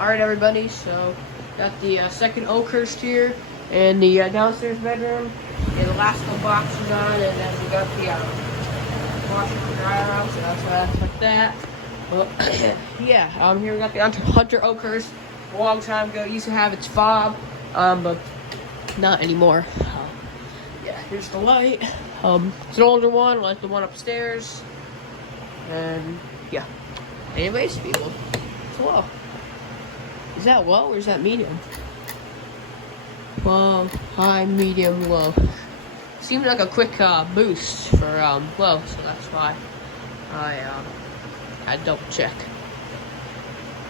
Alright everybody, so got the second Oakhurst here and the downstairs bedroom. And the last couple boxes on, and then we got the washer and dryer out, so that's why that's like that. Well, yeah, here we got the Hunter Oakhurst. A long time ago, it used to have its fob, but not anymore. Yeah, here's the light. It's an older one, like the one upstairs. And yeah. Anyways, people, it's low. Is that low or is that medium? Low, high, medium, low. Seems like a quick boost for low, so that's why I double check.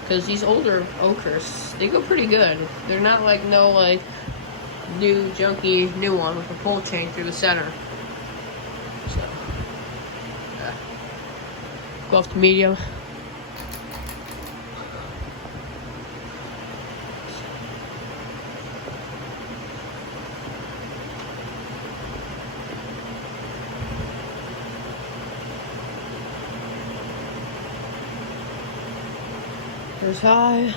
Because these older Oakhursts, they go pretty good. They're not like no new junky new one with a pull chain through the center. So yeah. Go off to medium. There's high.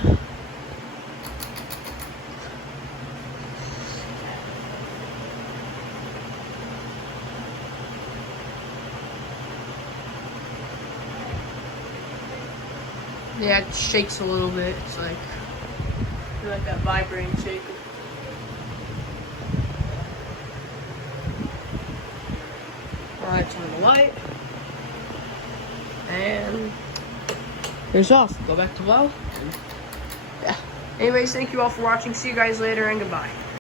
Yeah, it shakes a little bit. It's like that vibrating shake. Alright, turn the light. And here's off. Go back to low. Yeah. Anyways, thank you all for watching. See you guys later and goodbye.